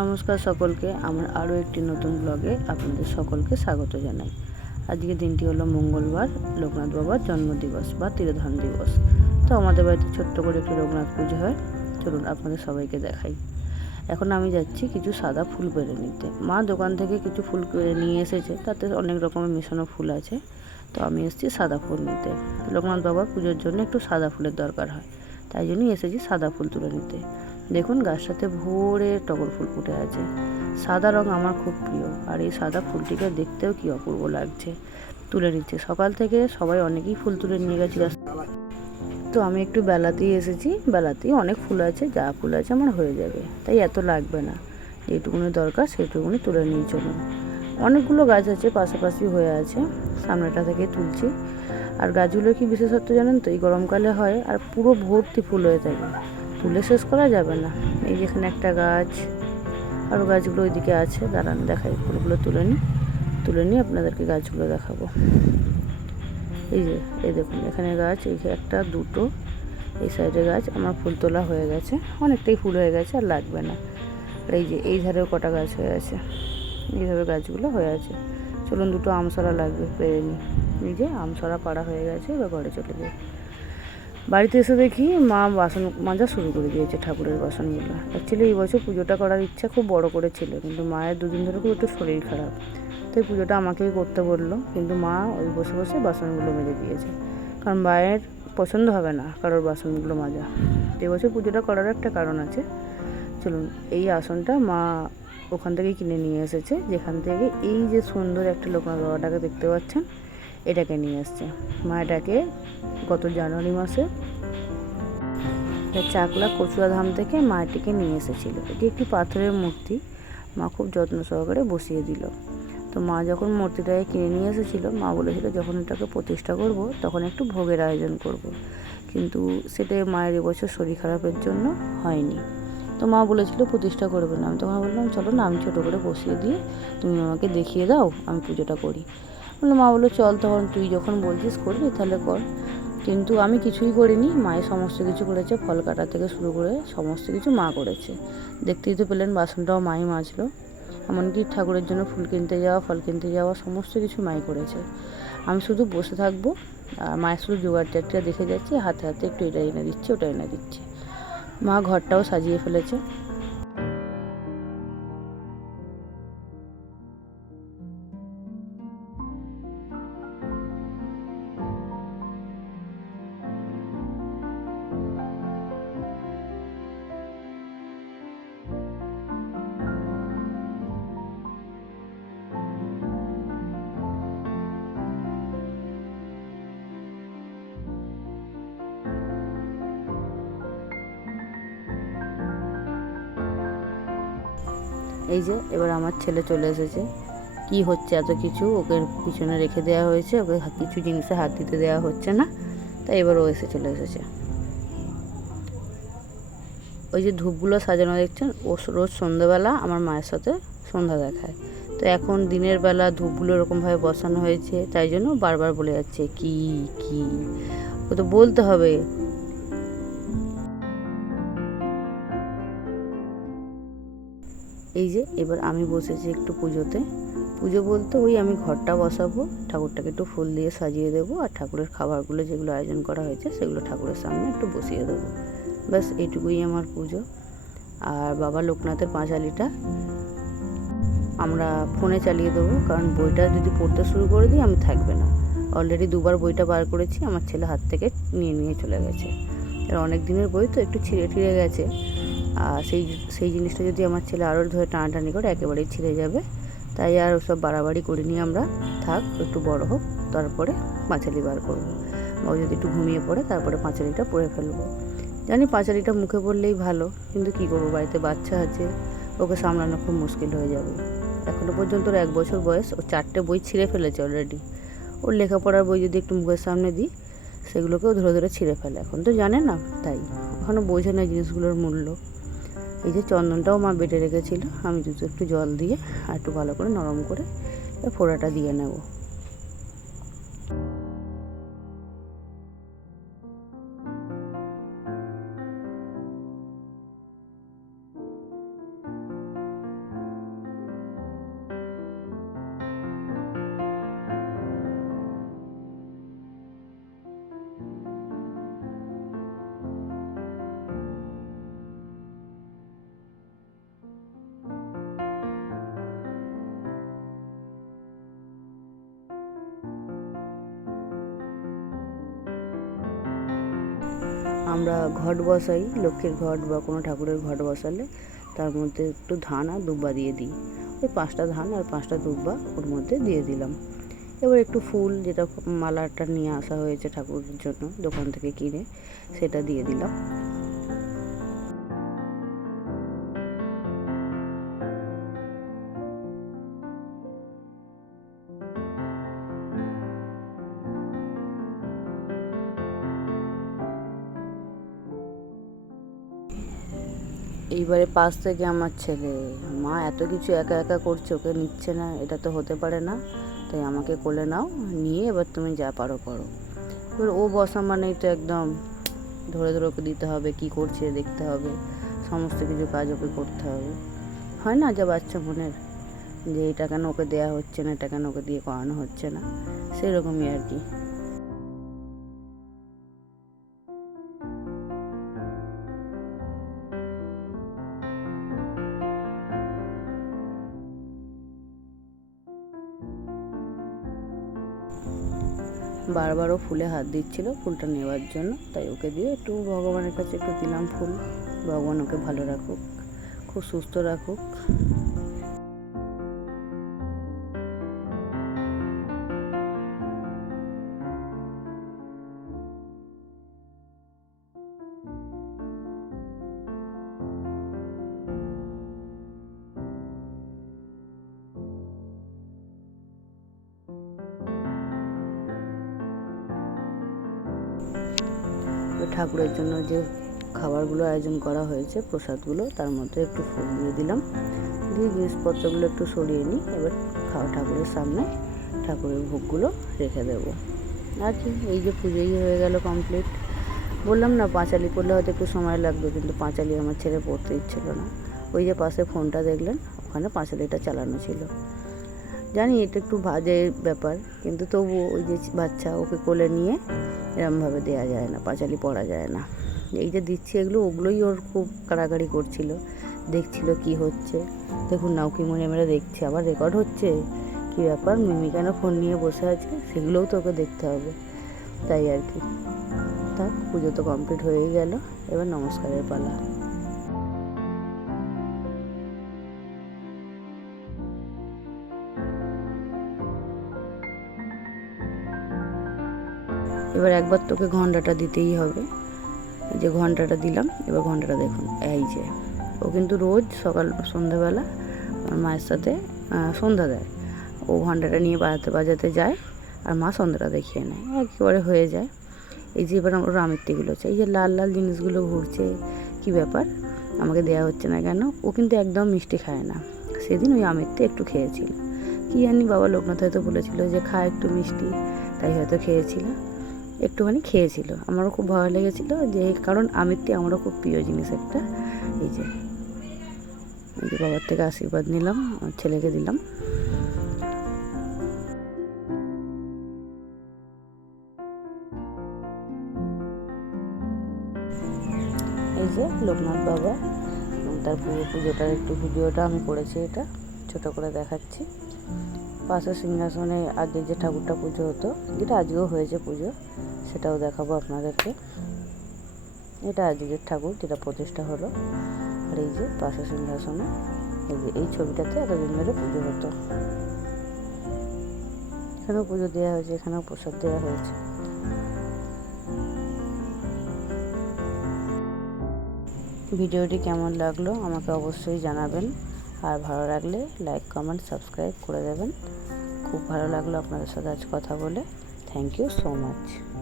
নমস্কার সকলকে, আমার আরও একটি নতুন ব্লগে আপনাদের সকলকে স্বাগত জানাই। আজকে দিনটি হলো মঙ্গলবার, লোকনাথ বাবার জন্মদিবস বা তিরোধান দিবস। তো আমাদের বাড়িতে ছোট্ট করে একটি লোকনাথ পুজো হয়, চলুন আপনাদের সবাইকে দেখাই। এখন আমি যাচ্ছি কিছু সাদা ফুল পেরে নিতে। মা দোকান থেকে কিছু ফুল নিয়ে এসেছে, তাতে অনেক রকমের মেশানো ফুল আছে। তো আমি এসেছি সাদা ফুল নিতে। লোকনাথ বাবার পুজোর জন্য একটু সাদা ফুলের দরকার হয়, তাই জন্যই এসেছি সাদা ফুল তুলে নিতে। দেখুন গাছটাতে ভোরে টগর ফুল ফুটে আছে। সাদা রং আমার খুব প্রিয়। আর এই সাদা ফুলটিকে দেখতেও কি অপূর্ব লাগছে। তুলে নিচ্ছে। সকাল থেকে সবাই অনেকেই ফুল তুলে নিয়ে গেছে। তো আমি একটু বেলাতেই এসেছি। বেলাতেই অনেক ফুল আছে। যা ফুল আছে আমার হয়ে যাবে। তাই এত লাগবে না। যেটুকুনি দরকার সেটুকুনি তুলে নিয়ে চলুন। অনেকগুলো গাছ আছে পাশাপাশি হয়ে আছে। সামনেটা থেকে তুলছি। আর গাছগুলোর কি বিশেষত্ব জানেন তো? এই গরমকালে হয়। আর পুরো ভর্তি ফুল হয়ে থাকে। তুলে শেষ করা যাবে না। এই যেখানে একটা গাছ আরও গাছগুলো ওইদিকে আছে। দাঁড়ান, দেখাই, ফুলগুলো তুলে নিই। তুলে নিয়ে আপনাদেরকে গাছগুলো দেখাবো। এই যে, এই দেখুন, এখানে গাছ, এই একটা, দুটো, এই সাইডে গাছ। আমার ফুল তোলা হয়ে গেছে। অনেকটাই ফুল হয়ে গেছে, আর লাগবে না। আর এই যে, এই ধারেও কটা গাছ হয়ে আছে। এইভাবে গাছগুলো হয়ে আছে। চলুন, দুটো আমসরা লাগবে, পেরে নিই। এই যে, আমসরা পাড়া হয়ে গেছে, এবার ঘরে চলে যাই। বাড়িতে এসে দেখি মা বাসন মাজা শুরু করে দিয়েছে ঠাকুরের বাসনগুলো। অ্যাকচুয়ালি এই বছর পুজোটা করার ইচ্ছা খুব বড় করে ছিল কিন্তু মায়ের দুদিন ধরে খুব একটু শরীর খারাপ। তাই পুজোটা আমাকেই করতে বলল, কিন্তু মা ওই বসে বসে বাসনগুলো মেজে দিয়েছে। কারণ মায়ের পছন্দ হবে না কারোর বাসনগুলো মাজা। এবছর পুজোটা করার একটা কারণ আছে। চলুন, এই আসনটা মা ওখান থেকেই কিনে নিয়ে এসেছে, যেখান থেকে এই যে সুন্দর একটা লোকনাথ বাবাটাকে দেখতে পাচ্ছেন এটাকে নিয়ে এসছে মা এটাকে গত জানুয়ারি মাসে চাকলা কচুয়া ধাম থেকে মা এটিকে নিয়ে এসেছিল। এটি একটি পাথরের মূর্তি। মা খুব যত্ন সহকারে বসিয়ে দিল। তো মা যখন মূর্তিটাকে কিনে নিয়ে এসেছিল, মা বলেছিল, যখন এটাকে প্রতিষ্ঠা করব, তখন একটু ভোগের আয়োজন করব। কিন্তু সেটা মায়ের এবছর শরীর খারাপের জন্য হয়নি। তো মা বলেছিল, প্রতিষ্ঠা করবে না। আমি তখন বললাম, চলো না, আমি ছোটো করে বসিয়ে দিয়ে তুমি আমাকে দেখিয়ে দাও, আমি পুজোটা করি। বলল, মা বলল, চল তখন তুই যখন বলছিস করবি তাহলে কর। কিন্তু আমি কিছুই করিনি। মায়ের সমস্ত কিছু করেছে, ফল কাটা থেকে শুরু করে সমস্ত কিছু মা করেছে। দেখতেই তো পেলেন বাসনটাও মাই মাজলো। এমনকি ঠাকুরের জন্য ফুল কিনতে যাওয়া, ফল কিনতে যাওয়া সমস্ত কিছু মাই করেছে। আমি শুধু বসে থাকব। আর মায়ের শুধু জোগাড় জাটিটা দেখে যাচ্ছে, হাতে হাতে একটু এটা এনে দিচ্ছে, ওটা এনে দিচ্ছে। মা ঘরটাও সাজিয়ে ফেলেছে। এই যে, এবার আমার ছেলে চলে এসেছে। কি হচ্ছে এত কিছু? ওকে পিছনে রেখে দেওয়া হয়েছে, ওকে কিছু জিনিসে হাত দিতে দেওয়া হচ্ছে না। তাই এবার ও এসে চলে এসেছে। ওই যে ধূপগুলো সাজানো দেখছেন? ও রোজ সন্ধ্যাবেলা আমার মায়ের সাথে সন্ধ্যা দেখায়। তো এখন দিনের বেলা ধূপগুলো এরকমভাবে বসানো হয়েছে, তাই জন্য বারবার বলে যাচ্ছে, কি কি? ও তো বলতে হবে। এই যে, এবার আমি বসেছি একটু পুজোতে। পুজো বলতে ওই আমি ঘরটা বসাবো, ঠাকুরটাকে একটু ফুল দিয়ে সাজিয়ে দেবো, আর ঠাকুরের খাবারগুলো যেগুলো আয়োজন করা হয়েছে সেগুলো ঠাকুরের সামনে একটু বসিয়ে দেবো। ব্যাস, এটুকুই আমার পুজো। আর বাবা লোকনাথের পাঁচালিটা আমরা ফোনে চালিয়ে দেবো, কারণ বইটা যদি পড়তে শুরু করে দিই আমি থাকবে না। অলরেডি দুবার বইটা বার করেছি, আমার ছেলে হাত থেকে নিয়ে নিয়ে চলে গেছে। আর অনেক দিনের বই তো একটু ছিঁড়ে ঠিড়ে গেছে। আর সেই সেই জিনিসটা যদি আমার ছেলে আরও ধরে টানাটানি করে, একেবারেই ছিঁড়ে যাবে। তাই আর ওসব বাড়াবাড়ি করিনি আমরা। থাক, একটু বড় হোক, তারপরে পাঁচালি বার করব। ও যদি একটু ঘুমিয়ে পড়ে, তারপরে পাঁচালিটা পরে ফেলব। জানি পাঁচালিটা মুখে পড়লেই ভালো, কিন্তু কী করব, বাড়িতে বাচ্চা আছে, ওকে সামলানো খুব মুশকিল হয়ে যাবে। এখনও পর্যন্ত ওর এক বছর বয়স, ও চারটে বই ছিঁড়ে ফেলেছে অলরেডি ওর লেখাপড়ার বই যদি একটু মুখের সামনে দিই, সেগুলোকেও ধরে ধরে ছিঁড়ে ফেলে। এখন তো জানে না, তাই। এখনও বোঝে না জিনিসগুলোর মূল্য। এই যে চন্দনটাও মা বেটে রেখেছিল, আমি দুটো একটু জল দিয়ে আর একটু ভালো করে নরম করে ফোড়াটা দিয়ে নেব। আমরা ঘট বসাই, লক্ষ্মীর ঘট বা কোনো ঠাকুরের ঘট বসালে তার মধ্যে একটু ধান আর দুব্বা দিয়ে দিই। ওই পাঁচটা ধান আর পাঁচটা দুব্বা ওর মধ্যে দিয়ে দিলাম। এবার একটু ফুল যেটা মালাটা নিয়ে আসা হয়েছে ঠাকুরের জন্য দোকান থেকে কিনে, সেটা দিয়ে দিলাম। এইবারে পাশ থেকে আমার ছেলে। মা এত কিছু একা একা করছে, ওকে নিচ্ছে না, এটা তো হতে পারে না। তাই আমাকে কোলে নাও, নিয়ে এবার তুমি যা পারো করো। এবার ও বসা মানেই তো একদম ধরে ধরে ওকে দিতে হবে, কি করছে দেখতে হবে। সমস্ত কিছু কাজ ওকে করতে হবে। হয় না যে বাচ্চা মনের যে এটা কেন ওকে দেওয়া হচ্ছে না, এটা কেন ওকে দিয়ে করানো হচ্ছে না? সেরকমই আর কি। বারবারও ফুলে হাত দিচ্ছিল ফুলটা নেওয়ার জন্য। তাই ওকে দিয়ে একটু ভগবানের কাছে একটু দিলাম ফুল। ভগবান ওকে ভালো রাখুক, খুব সুস্থ রাখুক। ঠাকুরের জন্য যে খাবারগুলো আয়োজন করা হয়েছে, প্রসাদগুলো, তার মধ্যে একটু ফুল দিয়ে দিলাম। দিয়ে জিনিসপত্রগুলো একটু সরিয়ে নিই। এবার খাওয়া ঠাকুরের সামনে ঠাকুরের ভোগগুলো রেখে দেবো। আর কি, এই যে পুজোই হয়ে গেল কমপ্লিট বললাম না, পাঁচালি করলে হয়তো একটু সময় লাগবে, কিন্তু পাঁচালি আমার ছেলে পড়তে ইচ্ছিল না। ওই যে পাশে ফোনটা দেখলেন, ওখানে পাঁচালিটা চালানো ছিল। জানি এটা একটু বাজে ব্যাপার, কিন্তু তবুও ওই যে বাচ্চা ওকে কোলে নিয়ে এরমভাবে দেওয়া যায় না, পাঁচালি পড়া যায় না। এই যে দিচ্ছি এগুলো, ওগুলোই ওর খুব কাড়াকাড়ি করছিল, দেখছিল কি হচ্ছে। দেখুন নাও কি মনে মেরে দেখছে, আবার রেকর্ড হচ্ছে? কি ব্যাপার? মিমি কেন ফোন নিয়ে বসে আছে? সেগুলোও তো ওকে দেখতে হবে। তাই আর কি। থাক পুজো তো কমপ্লিট হয়েই গেল, এবার নমস্কারের পালা। এবার একবার তোকে ঘন্টাটা দিতেই হবে। এই যে ঘন্টাটা দিলাম, এবার ঘন্টাটা দেখুন। এই যে, ও কিন্তু রোজ সকাল, সন্ধ্যাবেলা আমার মায়ের সাথে সন্ধ্যা দেয়। ও ঘন্টাটা নিয়ে বাজাতে বাজাতে যায় আর মা সন্ধ্যাটা দেখিয়ে নেয়। একেবারে হয়ে যায়? এই যে এবার আমার আমিত্তিগুলো হচ্ছে এই যে লাল লাল জিনিসগুলো ঘুরছে, কি ব্যাপার? আমাকে দেওয়া হচ্ছে না কেন? ও কিন্তু একদম মিষ্টি খায় না। সেদিন ওই আমিত্তি একটু খেয়েছিল। কি জানি বাবা লোকনাথ হয়তো বলেছিল যে খা একটু মিষ্টি, তাই হয়তো খেয়েছিল। একটুখানি খেয়েছিল। আমারও খুব ভালো লেগেছিল যে, কারণ আমিত্তি আমারও খুব প্রিয় জিনিস একটা। এই যে বাবার থেকে আশীর্বাদ নিলাম, আমার ছেলেকে দিলাম। এই যে লোকনাথ বাবা, তার পুরো পুজোটার একটু ভিডিওটা আমি করেছি এটা, ছোট করে দেখাচ্ছি। পাশে সিংহাসনে আগে যে ঠাকুরটা পুজো হতো, যেটা আজকেও হয়েছে পুজো, সেটাও দেখাবো আপনাদেরকে। এটা আজকের ঠাকুর যেটা প্রতিষ্ঠা হলো। আর এই যে পাশে সিংহাসনে, এই যে এই ছবিটাতে এতদিন ধরে পুজো হতো। এখানেও পুজো দেওয়া হয়েছে, এখানেও প্রসাদ দেওয়া হয়েছে। ভিডিওটি কেমন লাগল আমাকে অবশ্যই জানাবেন। আর ভালো লাগলে লাইক কমেন্ট সাবস্ক্রাইব করে দেবেন। খুব ভালো লাগল আপনাদের সাথে আজ কথা বলে। Thank you so much